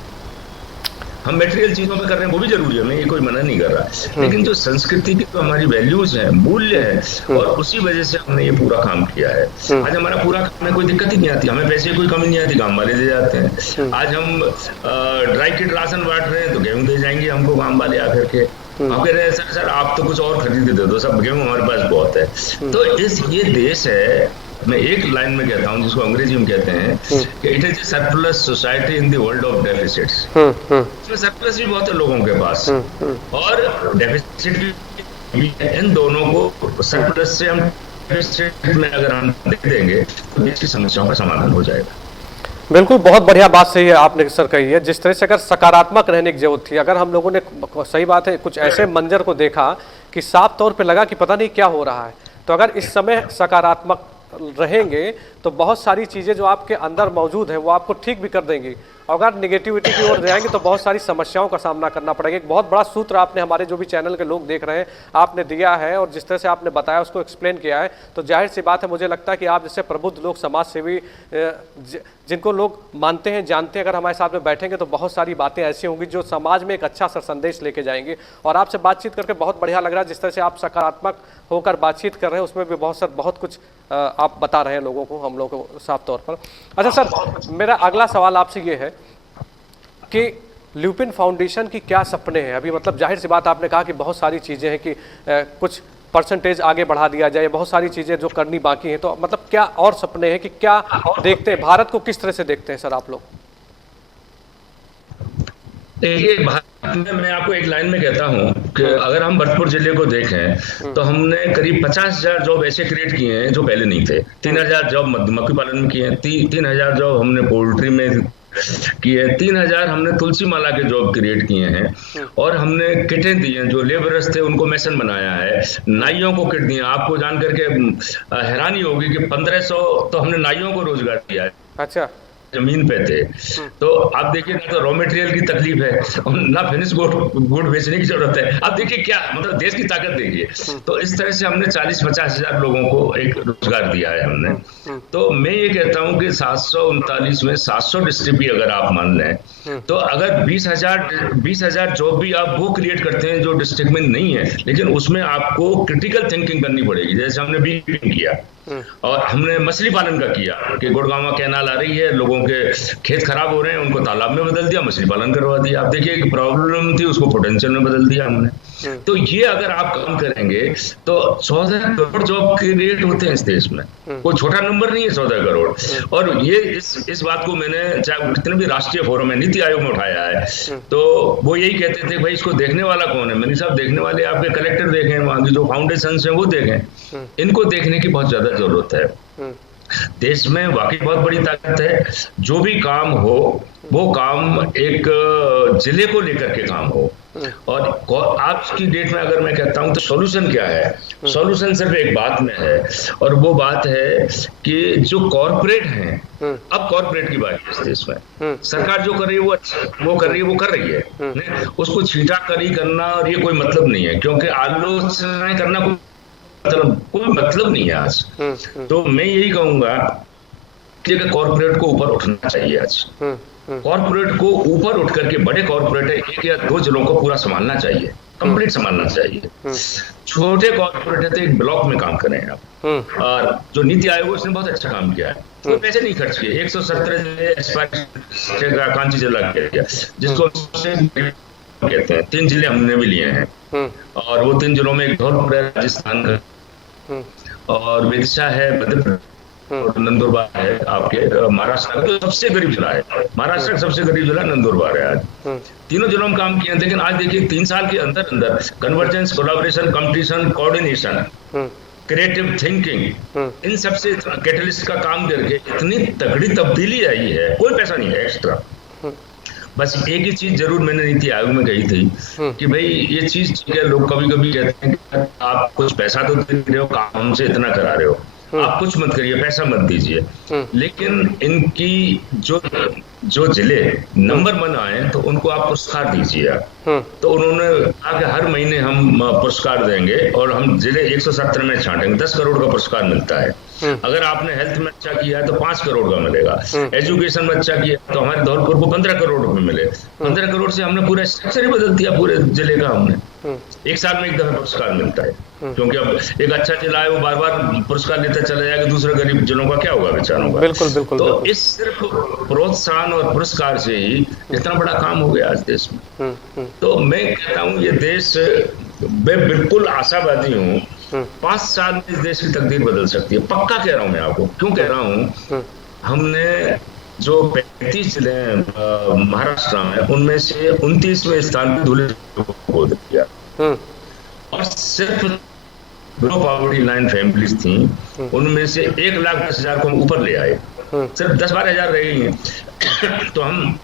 हम मटेरियल चीजों पे कर रहे हैं, वो भी जरूरी है, मैं ये कोई मना नहीं कर रहा, लेकिन जो संस्कृति की तो हमारी वैल्यूज हैं, मूल्य हैं, और उसी वजह से हमने ये पूरा काम किया है। आज हमारा पूरा काम में कोई दिक्कत ही नहीं आती, हमें पैसे की कोई कमी नहीं आती, गांव वाले दे जाते हैं। आज हम ड्राई किट राशन बांट रहे हैं तो गेहूं दे जाएंगे हमको गांव वाले आकर के। हम कह रहे हैं सर आप तो कुछ और खरीद दे दो, सब गेहूं हमारे पास बहुत है। तो ये देश है, मैं एक लाइन में कहता हूँ जिसको अंग्रेजी में कहते हैं कि it is surplus society in the world of deficits. इसमें सरप्लस भी बहुत है लोगों के पास और डेफिसिट भी। इन दोनों को सरप्लस से हम डेफिसिट में अगर हम दे देंगे तो देश की समस्याओं का समाधान हो जाएगा। बिल्कुल, बहुत बढ़िया बात सही है आपने सर कही है। जिस तरह से अगर सकारात्मक रहने की जरूरत थी, अगर हम लोगों ने, सही बात है, कुछ ऐसे मंजर को देखा कि साफ तौर पे लगा कि पता नहीं क्या हो रहा है, तो अगर इस समय सकारात्मक रहेंगे तो बहुत सारी चीज़ें जो आपके अंदर मौजूद है वो आपको ठीक भी कर देंगी। अगर निगेटिविटी की ओर जाएंगे तो बहुत सारी समस्याओं का सामना करना पड़ेगा। एक बहुत बड़ा सूत्र आपने, हमारे जो भी चैनल के लोग देख रहे हैं, आपने दिया है, और जिस तरह से आपने बताया उसको एक्सप्लेन किया है, तो जाहिर सी बात है, मुझे लगता है कि आप जैसे प्रबुद्ध लोग, समाज सेवी, जिनको लोग मानते हैं, जानते हैं, अगर हमारे साथ में बैठेंगे तो बहुत सारी बातें ऐसी होंगी जो समाज में एक अच्छा सा संदेश लेके जाएंगे। और आपसे बातचीत करके बहुत बढ़िया लग रहा है, जिस तरह से आप सकारात्मक होकर बातचीत कर रहे हैं, उसमें भी बहुत कुछ आप बता रहे हैं लोगों को, हम लोगों को साफ तौर पर। अच्छा सर, मेरा अगला सवाल आपसे ये है कि ल्यूपिन फाउंडेशन की क्या सपने हैं अभी? मतलब जाहिर सी बात, आपने कहा कि बहुत सारी चीज़ें हैं कि कुछ परसेंटेज आगे बढ़ा दिया जाए, बहुत सारी चीज़ें जो करनी बाकी हैं, तो मतलब क्या और सपने हैं कि क्या देखते हैं, भारत को किस तरह से देखते हैं सर आप लोग? देखिए, भारत में मैं आपको एक लाइन में कहता हूं कि अगर हम भरतपुर जिले को देखें तो हमने करीब 50,000 जॉब ऐसे क्रिएट किए हैं जो पहले नहीं थे। 3,000 जॉब मधुमक्खी पालन में किए हैं, 3,000 जॉब हमने पोल्ट्री में किए हैं, 3,000 हमने तुलसी माला के जॉब क्रिएट किए हैं, और हमने किटें दी हैं, जो लेबरर्स थे उनको मैसन बनाया है, नाइयों को किट दी है। आपको जान करके हैरानी होगी कि 1,500 तो हमने नाइयों को रोजगार दिया है। अच्छा, जमीन पे थे। तो आप देखिए, ना तो रॉ मटेरियल की तकलीफ है और ना फिनिश गुड बेचने की जरूरत है। आप देखिए क्या मतलब देश की ताकत देखिए। तो इस तरह से हमने 40-50 हजार लोगों को एक रोजगार दिया है हमने। तो मैं ये कहता हूं कि 739 में 700 डिस्ट्रिक्ट अगर आप मान लें तो अगर 20,000 जॉब भी आप वो क्रिएट करते हैं जो डिस्ट्रिक्ट में नहीं है, लेकिन उसमें आपको क्रिटिकल थिंकिंग करनी पड़ेगी। जैसे हमने बी किया और हमने मछली पालन का किया कि गुड़गांव कैनाल आ रही है, लोगों के खेत खराब हो रहे हैं, उनको तालाब में बदल दिया, मछली पालन करवा दिया। आप देखिए कि प्रॉब्लम थी उसको पोटेंशियल में बदल दिया हमने। तो ये अगर आप काम करेंगे तो 14 करोड़ जॉब क्रिएट होते हैं इस देश में। कोई छोटा नंबर नहीं है 14 करोड़। और ये इस बात को मैंने चाहे कितने भी राष्ट्रीय फोरम में, नीति आयोग में उठाया है, तो वो यही कहते थे भाई इसको देखने वाला कौन है? मैंने साहब देखने वाले आपके कलेक्टर देखें, वहां की जो फाउंडेशन है वो देखें, इनको देखने की बहुत ज्यादा जरूरत है। देश में वाकई बहुत बड़ी ताकत है। जो भी काम हो वो काम एक जिले को लेकर के काम हो। और आज की डेट में अगर मैं कहता हूं तो सॉल्यूशन क्या है, सॉल्यूशन सिर्फ एक बात में है, और वो बात है कि जो कॉरपोरेट हैं, अब कॉरपोरेट की बात है इस देश में। सरकार जो कर रही है वो कर रही है, वो कर रही है, नहीं उसको छींटाकरी करना और ये कोई मतलब नहीं है, क्योंकि आलोचनाएं करना कोई मतलब नहीं है आज। तो मैं यही कहूंगा कि कॉरपोरेट को ऊपर उठना चाहिए आज। कॉरपोरेट को ऊपर उठ करके, बड़े कॉरपोरेट है 1 या 2 जिलों को पूरा संभालना चाहिए, कंप्लीट संभालना चाहिए। छोटे कॉरपोरेट है तो एक ब्लॉक में काम करें आप। और जो नीति आयोग उसने बहुत अच्छा काम किया है, कोई पैसे नहीं खर्च किए। 117 जिले कांची जिला किया, जिसको कहते हैं 3 जिले हमने भी लिए हैं, और वो 3 जिलों में एक धौलपुर है राजस्थान का, और विदिशा है मध्य प्रदेश, और नंदुरबार है आपके महाराष्ट्र का। तो सबसे गरीब जिला है, महाराष्ट्र का सबसे गरीब जिला नंदुरबार है आज। तीनों जिलों में काम किए, लेकिन आज देखिए 3 साल के अंदर अंदर convergence, collaboration, competition, coordination, creative thinking, इन सबसे कैटलिस्ट का काम करके इतनी तगड़ी तब्दीली आई है, कोई पैसा नहीं है एक्स्ट्रा। बस एक ही चीज जरूर मैंने नीति आयोग में कही थी कि भाई ये चीज ठीक है, लोग कभी कभी कहते हैं कि आप कुछ पैसा तो दे रहे हो, काम हमसे इतना करा रहे हो, आप कुछ मत करिए, पैसा मत दीजिए। लेकिन इनकी जो जिले नंबर 1 आए तो उनको आप पुरस्कार दीजिए। तो उन्होंने कहा कि हर महीने हम पुरस्कार देंगे, और हम जिले 117 में छांटेंगे, 10 करोड़ का पुरस्कार मिलता है। अगर आपने हेल्थ में अच्छा किया है तो 5 करोड़ का मिलेगा, एजुकेशन में अच्छा किया तो हमारे धौलपुर को 15 करोड़ रुपए मिले। 15 करोड़ से हमने पूरा स्ट्रक्चर ही बदल दिया पूरे जिले का। हमने 1 साल में 1 दफा पुरस्कार मिलता है, क्योंकि अब एक अच्छा जिला है वो बार बार पुरस्कार लेता चला जाएगा, दूसरे गरीब जिलों का क्या होगा बेचारों का। बिल्कुल बिल्कुल। तो इस सिर्फ प्रोत्साहन और पुरस्कार से ही इतना बड़ा काम हो गया आज देश में। तो मैं कहता हूँ ये देश, मैं बिल्कुल आशावादी हूँ, 5 साल में इस देश की तकदीर बदल सकती है, पक्का कह रहा हूँ मैं आपको। क्यों कह रहा हूँ, हमने जो 35 जिले महाराष्ट्र में, उनमें से 29वें स्थान पर धुले को दिया, और सिर्फ 2 पॉवर्टी लाइन फैमिलीज थी, उनमें से 1,10,000 को हम ऊपर ले आए, सिर्फ 10-12 हजार रह गई हैं। तो हम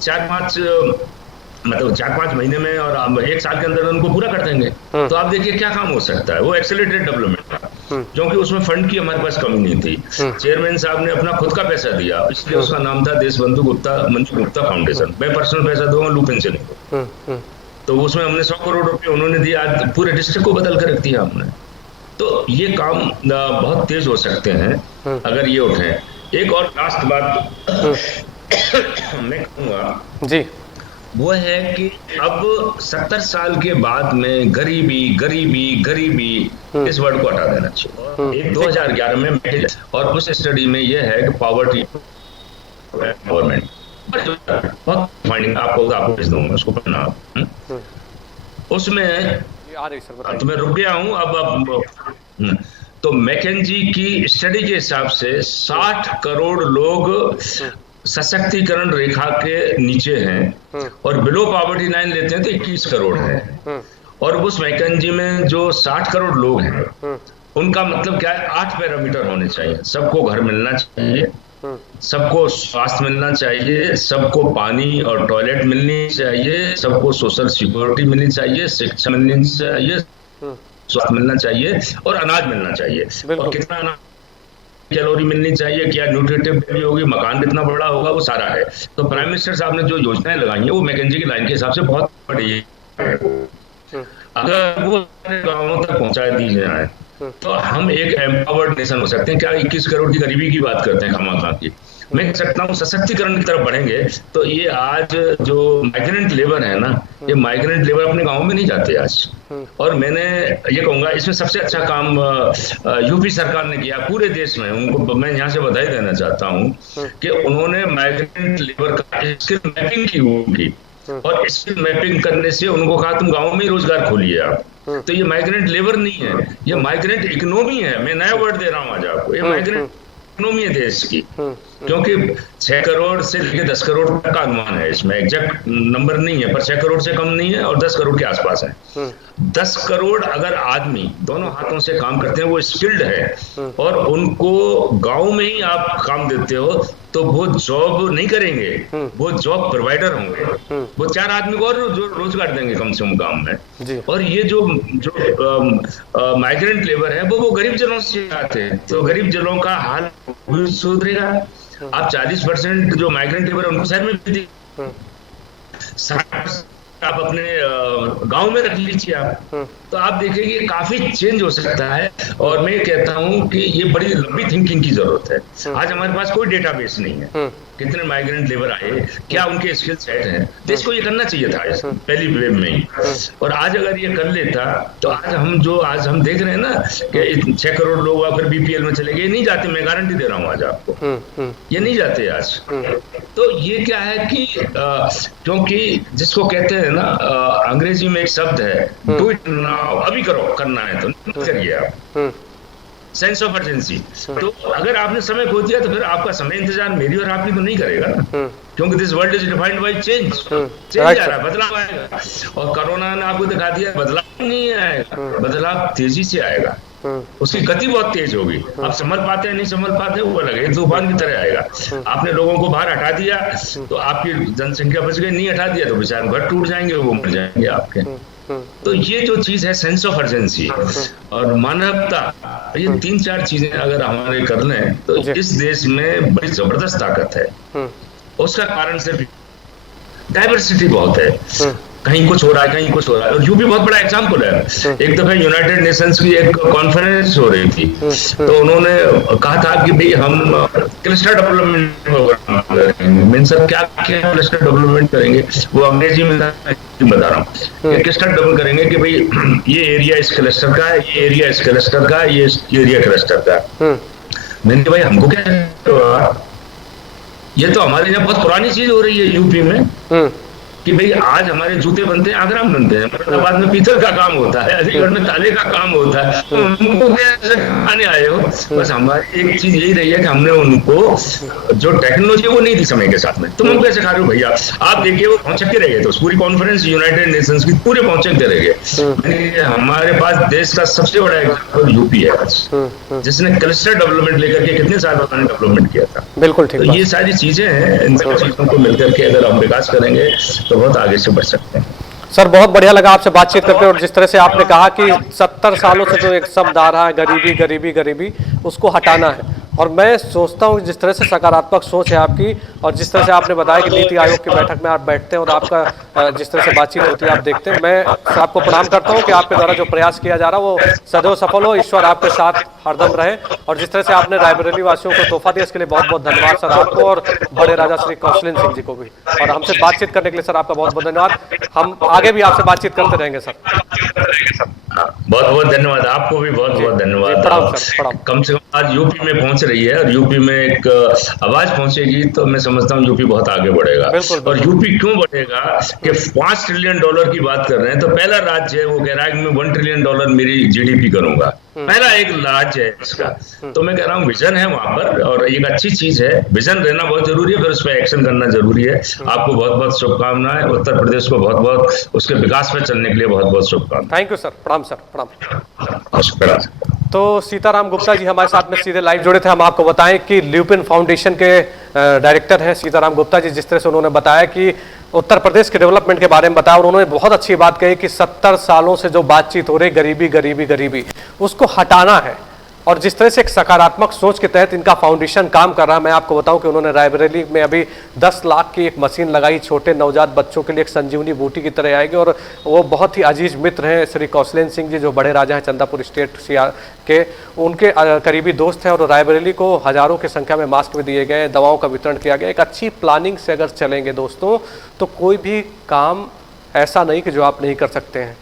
4-5 महीने में और 1 साल के अंदर उनको पूरा कर देंगे। तो आप देखिए क्या काम हो सकता है। वो एक्सेलरेटेड डेवलपमेंट था, क्योंकि उसमें फंड की हमारे पास कमी नहीं थी। चेयरमैन साहब ने अपना खुद का पैसा दिया, इसलिए उसका नाम था देशबंधु मंजू गुप्ता फाउंडेशन। मैं पर्सनल पैसा दूंगा लू पेंशन को, तो उसमें हमने 100 करोड़ रुपए उन्होंने दिया, पूरे डिस्ट्रिक्ट को बदल कर रख दिया हमने। तो ये काम बहुत तेज हो सकते हैं अगर ये उठे। एक और लास्ट बात मैं कहूँगा जी, वो है कि अब 70 साल के बाद में गरीबी गरीबी गरीबी इस वर्ड को हटा देना चाहिए। 2011 में और उस स्टडी में ये है कि पॉवर्टी गवर्नमेंट बहुत फाइंडिंग आपको भेज दूंगा, उसको पढ़ना। उसमें तो मैं रुक गया हूं अब तो मैकेंजी की स्टडी के हिसाब से 60 करोड़ लोग सशक्तिकरण रेखा के नीचे हैं, और बिलो पॉवर्टी लाइन लेते हैं तो 21 करोड़ है। और उस मैकेंजी में जो 60 करोड़ लोग हैं, उनका मतलब क्या है, 8 पैरामीटर होने चाहिए। सबको घर मिलना चाहिए, सबको स्वास्थ्य मिलना चाहिए, सबको पानी और टॉयलेट मिलनी चाहिए, सबको सोशल सिक्योरिटी मिलनी चाहिए, शिक्षा मिलनी चाहिए, स्वास्थ्य मिलना चाहिए, और अनाज मिलना चाहिए। और कितना अनाज, कैलोरी मिलनी चाहिए, क्या न्यूट्रिटिव वैल्यू होगी, मकान कितना बड़ा होगा, वो सारा है। तो प्राइम मिनिस्टर साहब ने जो योजनाएं लगाई हैं वो मैकेंजी की लाइन के हिसाब से बहुत बड़ी है। अगर वो गाँवों तक पहुंचा दी जाए तो हम एक एम्पावर्ड नेशन हो सकते हैं। क्या 21 करोड़ की गरीबी की बात करते हैं खामा की। मैं कह सकता हूँ सशक्तिकरण की तरफ बढ़ेंगे तो ये आज जो माइग्रेंट लेबर है ना, ये माइग्रेंट लेबर अपने गाँव में नहीं जाते आज। और मैंने ये कहूंगा इसमें सबसे अच्छा काम यूपी सरकार ने किया पूरे देश में। उनको मैं यहाँ से बधाई देना चाहता हूँ कि उन्होंने माइग्रेंट लेबर का स्किल मैपिंग की, और स्किल मैपिंग करने से उनको कहा तुम गाँव में ही रोजगार खोलिए आप। तो ये माइग्रेंट लेबर नहीं है, ये माइग्रेंट इकोनॉमी है। मैं नया वर्ड दे रहा हूँ आज आपको, ये माइग्रेंट इकोनॉमी है देश की, क्योंकि 6 करोड़ से लेकर 10 करोड़ तक का अनुमान है, इसमें एग्जैक्ट नंबर नहीं है, पर 6 करोड़ से कम नहीं है और 10 करोड़ के आसपास है। 10 करोड़ अगर आदमी दोनों हाथों से काम करते हैं, वो स्किल्ड है और उनको गांव में ही आप काम देते हो, तो वो जॉब नहीं करेंगे, वो जॉब प्रोवाइडर होंगे, वो 4 आदमी को और रोजगार देंगे कम से कम काम में। और ये जो माइग्रेंट लेबर है वो गरीब जनों से आते हैं, तो गरीब जनों का हाल सुधरेगा। आप 40% जो माइग्रेंट लेबर है उनको शहर में भी, 60% आप अपने गांव में रख लीजिए आप, तो आप देखेंगे काफी चेंज हो सकता है। और मैं कहता हूं कि ये बड़ी लंबी थिंकिंग की जरूरत है। आज हमारे पास कोई डेटाबेस नहीं है, कितने माइग्रेंट लेबर आए, क्या उनके स्किल सेट हैं, देश को ये करना चाहिए था पहली वेव में ही। और आज अगर ये कर लेता तो आज हम देख रहे हैं ना कि 6 करोड़ लोग अगर बीपीएल में चले गए, नहीं जाते, मैं गारंटी दे रहा हूँ आज आपको, ये नहीं जाते आज। तो ये क्या है कि क्योंकि जिसको कहते हैं ना, अंग्रेजी में एक शब्द है, डू इट नाउ, अभी करो, करना है तो करिए आप, सेंस ऑफ अर्जेंसी। तो अगर आपने समय खो दिया तो फिर आपका समय इंतजार मेरी और आपकी तो नहीं करेगा ना, क्योंकि this world is defined by change आ रहा है, बदलाव आएगा। और कोरोना ने आपको दिखा दिया बदलाव नहीं आएगा, बदलाव तेजी से आएगा, उसकी गति बहुत तेज होगी। आप संभल पाते हैं नहीं संभल पाते वो अलग है, तूफान की तरह आएगा। आपने लोगों को बाहर हटा दिया तो आपकी जनसंख्या बच गई, नहीं हटा दिया तो बेचारे घर टूट जाएंगे, वो मर जाएंगे आपके। तो ये जो चीज है सेंस ऑफ अर्जेंसी और मानवता, ये 3-4 चीजें अगर हमारे कर लें तो इस देश में बड़ी जबरदस्त ताकत है। उसका कारण सिर्फ डाइवर्सिटी बहुत है, कहीं कुछ हो रहा है, कहीं कुछ हो रहा है। और यूपी बहुत बड़ा एग्जाम्पल है। एक दफे यूनाइटेड नेशंस की एक कॉन्फ्रेंस हो रही थी, तो उन्होंने कहा था कि भाई हम क्लस्टर डेवलपमेंट प्रोग्राम करेंगे। मीन्स क्या क्लस्टर डेवलपमेंट करेंगे, वो अंग्रेजी में बता रहा हूँ, क्लस्टर डेवलप करेंगे कि भाई ये एरिया इस क्लस्टर का है, ये एरिया इस क्लस्टर का, ये एरिया क्लस्टर का। मैंने कहा भाई हमको क्या, ये तो हमारे यहाँ बहुत पुरानी चीज हो रही है यूपी में कि भाई आज हमारे जूते बनते हैं, आगरा में बनते हैं, मुरादाबाद में पीतल का काम होता है, अलीगढ़ में ताले का काम होता है, तो उनको आने आए हो। बस हमारी एक चीज यही रही है कि हमने उनको जो टेक्नोलॉजी वो नहीं दी समय के साथ में। तुम हमको कैसे खा रहे हो भैया, आप देखिए वो पहुंचते रह गए, तो पूरी कॉन्फ्रेंस यूनाइटेड नेशंस की पूरे पहुंचते रह गए। हमारे पास देश का सबसे बड़ा एग्जाम्पल यूपी है आज, जिसने क्लस्टर डेवलपमेंट लेकर के कितने साल बाद डेवलपमेंट किया था। बिल्कुल ठीक। तो ये सारी चीजें हैं, इन सब चीजों को मिलकर के अगर हम विकास करेंगे तो बहुत आगे से बढ़ सकते हैं। सर बहुत बढ़िया लगा आपसे बातचीत करके, और जिस तरह से आपने कहा कि 70 सालों से जो एक शब्द आ रहा है गरीबी गरीबी गरीबी, उसको हटाना है। और मैं सोचता हूँ जिस तरह से सकारात्मक सोच है आपकी, और जिस तरह से आपने बताया कि नीति आयोग की बैठक में आप बैठते हैं और आपका जिस तरह से बातचीत होती है आप देखते हैं, मैं आपको प्रणाम करता हूँ कि आपके द्वारा जो प्रयास किया जा रहा है वो सदैव सफल हो, ईश्वर आपके साथ हरदम रहे। और जिस तरह से आपने रायबरेली वासियों को तोहफा दिया, इसके लिए बहुत बहुत धन्यवाद सर आपको, और बड़े राजा श्री कौशलेंद्र सिंह जी को भी। और हमसे बातचीत करने के लिए सर आपका बहुत बहुत धन्यवाद। हम आगे भी आपसे बातचीत करते रहेंगे सर। बहुत बहुत धन्यवाद, आपको भी बहुत बहुत धन्यवाद। कम से कम आज यूपी में पहुंच रही है, और यूपी में एक आवाज पहुंचेगी तो मैं समझता हूँ यूपी बहुत आगे बढ़ेगा। और यूपी क्यों बढ़ेगा कि 5 ट्रिलियन डॉलर की बात कर रहे हैं, तो पहला राज्य है वो कह रहा है कि मैं 1 ट्रिलियन डॉलर मेरी जीडीपी करूंगा, पहला एक राज्य है इसका। तो मैं कह रहा हूँ विजन है वहां पर, और एक अच्छी चीज है, विजन रहना बहुत जरूरी है, फिर उस पर एक्शन करना जरूरी है। आपको बहुत बहुत शुभकामनाएं, उत्तर प्रदेश को बहुत बहुत उसके विकास में चलने के लिए बहुत बहुत शुभकामनाएं। थैंक यू सर, प्रणाम सर, प्रणाम। तो सीताराम गुप्ता जी हमारे साथ में सीधे लाइव जुड़े थे। हम आपको बताएं कि ल्यूपिन फाउंडेशन के डायरेक्टर हैं सीताराम गुप्ता जी। जिस तरह से उन्होंने बताया कि उत्तर प्रदेश के डेवलपमेंट के बारे में बताया, और उन्होंने बहुत अच्छी बात कही कि 70 सालों से जो बातचीत हो रही गरीबी गरीबी गरीबी, उसको हटाना है। और जिस तरह से एक सकारात्मक सोच के तहत इनका फाउंडेशन काम कर रहा है, मैं आपको बताऊं कि उन्होंने रायबरेली में अभी 10 लाख की एक मशीन लगाई, छोटे नवजात बच्चों के लिए एक संजीवनी बूटी की तरह आएगी। और वो बहुत ही अजीज मित्र हैं श्री कौशलेंद्र सिंह जी, जो बड़े राजा हैं चंदापुर स्टेट के, उनके करीबी दोस्त हैं। और रायबरेली को हजारों की संख्या में मास्क भी दिए गए, दवाओं का वितरण किया गया। एक अच्छी प्लानिंग से अगर चलेंगे दोस्तों, तो कोई भी काम ऐसा नहीं कि जो आप नहीं कर सकते हैं।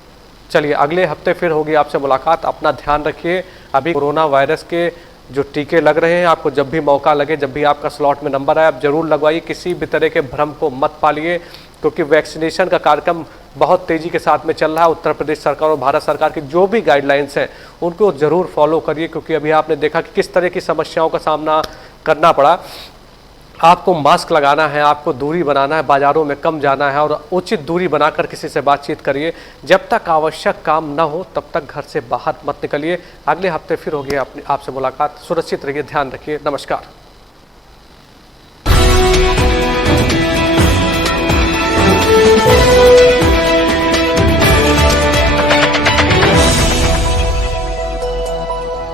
चलिए अगले हफ्ते फिर होगी आपसे मुलाकात। अपना ध्यान रखिए। अभी कोरोना वायरस के जो टीके लग रहे हैं, आपको जब भी मौका लगे, जब भी आपका स्लॉट में नंबर आए, आप जरूर लगवाइए। किसी भी तरह के भ्रम को मत पालिए, क्योंकि वैक्सीनेशन का कार्यक्रम बहुत तेज़ी के साथ में चल रहा है। उत्तर प्रदेश सरकार और भारत सरकार की जो भी गाइडलाइंस हैं उनको ज़रूर फॉलो करिए, क्योंकि अभी आपने देखा कि किस तरह की समस्याओं का सामना करना पड़ा। आपको मास्क लगाना है, आपको दूरी बनाना है, बाज़ारों में कम जाना है और उचित दूरी बनाकर किसी से बातचीत करिए। जब तक आवश्यक काम न हो तब तक घर से बाहर मत निकलिए। अगले हफ्ते फिर होगी आपसे मुलाकात। सुरक्षित रहिए, ध्यान रखिए। नमस्कार।